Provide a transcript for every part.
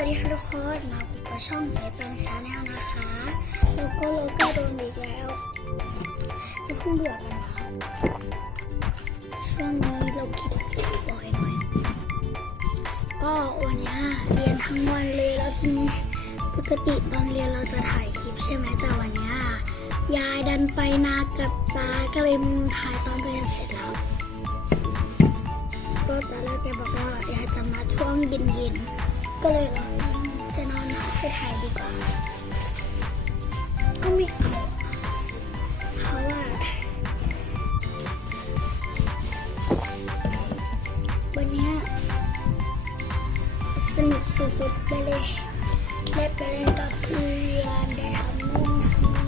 วัสดีค่ะทุกคนมาพบกับช่องเฟจังชาแนลนะคะ แล้วก็โลโก้โดนอีกแล้วจะพิ่งเบื่อกันนะช่วงนี้เราคิดบ่อยหน่อย ก็วันนี้เรียนทั้งวันเลยแล้วทีนี้ปกติตอนเรียนเราจะถ่ายคลิปใช่ไหมแต่วันนี้ยายดันไปนากับตาก็เลยถ่ายตอนเรียนเสร็จแล้วก็ตอนแรกแกบอกว่ายายจะมาช่วงเย็นๆ ก็เลยเหรอจะนอนไปถ่ายดีกว่าก็ไม่เอาเพราะว่าวันนี้สนุกสุดๆไปเลยได้ไปเล่นกับเพื่อนได้ทำนู่นทำนี่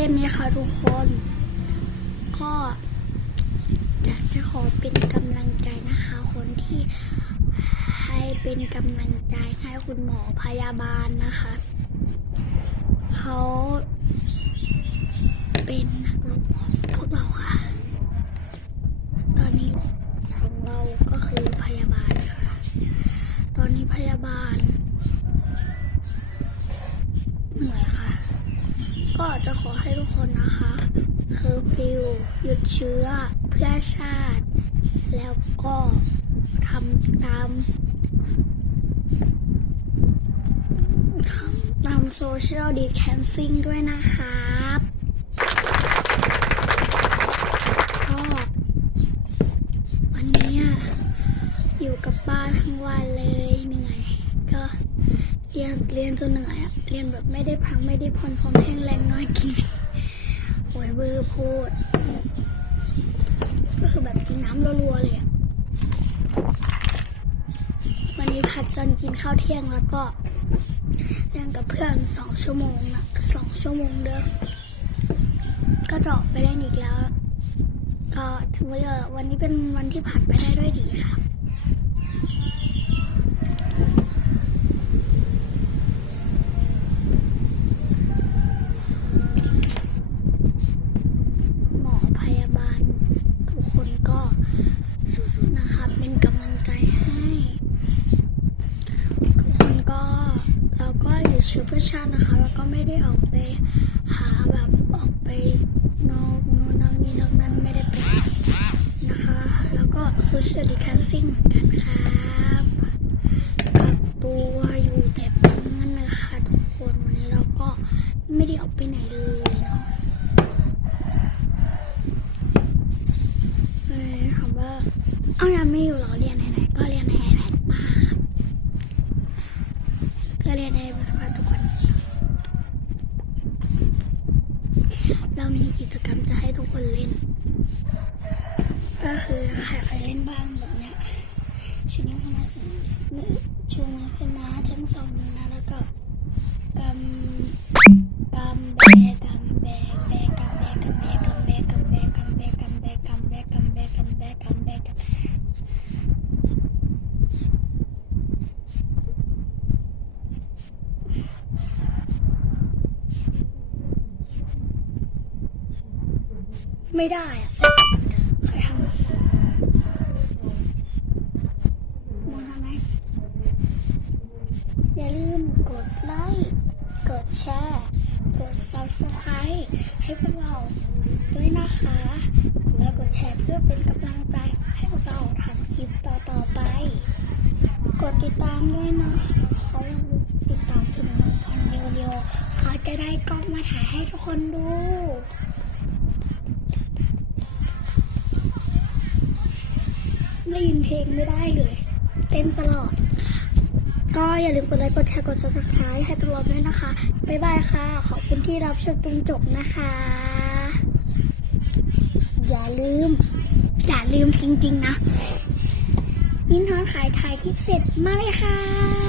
ช่ไหมคะทุกคน ก็อยากจะขอเป็นกำลังใจนะคะ คนที่ให้เป็นกำลังใจให้คุณหมอพยาบาลนะคะ เขาเป็นนักรบของพวกเราค่ะ ตอนนี้ของเราก็คือพยาบาลค่ะ ตอนนี้พยาบาลเหนื่อย ก็จะขอให้ทุกคนนะคะเคอร์ฟิวหยุดเชื้อเพื่อชาติ แล้วก็ทำตามทำตามโซเชียลดีแคนซิ่งด้วยนะครับ ก็วันนี้อะอยู่กับป้าทั้งวันเลยเหนื่อย ก็ เรียนจนเหนื่อยอะเรียนแบบไม่ได้พักไม่ได้ผ่อนพราะแห้งแรงน้อยกินโอยเบอร์พูด ก็คือแบบกินน้ำรัวๆเลยอะวันนี้พักตอนกินข้าวเที่ยงแล้วก็เรียนกับเพื่อนสองชั่วโมงนะสองชั่วโมงเด้อก็จะออกไปเล่นอีกแล้ว ก็ถือว่าวันนี้เป็นวันที่ผ่านไปได้ด้วยดีค่ะ คนก็สู้ๆนะคะเป็นกำลังใจให้ ทุกคนก็เราก็อยู่เชื้อเพื่อชาตินะคะ แล้วก็ไม่ได้ออกไปหาแบบออกไปนอกโน่นนอกนี่นอกนั้นไม่ได้ไปนะคะ แล้วก็โซเชียลดิแคสซิ่งเหมือนกันครับกักตัวอยู่แต่บ้านนะคะทุกคนวันนี้เราก็ไม่ได้ออกไปไหนเลยเนาะ เลยคำว่า เอายังไม่อยู่หรอเรียนไหนๆก็เรียนใน iPad มาครับก็เรียนใน iPad มาทุกวันเรามีกิจกรรมจะให้ทุกคนเล่น ก็คือใครเคยเล่นบ้างแบบเนี้ยชุดนี้ขึ้นมาสีชุดนี้ขึ้นมาชั้นสองนี้นะแล้วก็ ไม่ได้อะเคยทำมองทำไหมอย่าลืมกดไลค์กดแชร์กด subscribe ให้พวกเราด้วยนะคะและกดแชร์เพื่อเป็นกำลังใจให้พวกเราทำคลิปต่อๆไป กดติดตามด้วยนะคะเขายังติดตามถึงหนึ่งพันเร็วๆเขาจะได้กล้องมาถ่ายให้ทุกคนดู ได้ยินเพลงไม่ได้เลย เต้นตลอด ก็อย่าลืมกดไลค์กดแชร์กด subscribe ให้เป็นรอบด้วยนะคะ บ๊ายบายค่ะ ขอบคุณที่รับชมจนจบนะคะ อย่าลืม อย่าลืมจริงๆนะ ยินทอนขายถ่ายคลิปเสร็จมาเลยค่ะ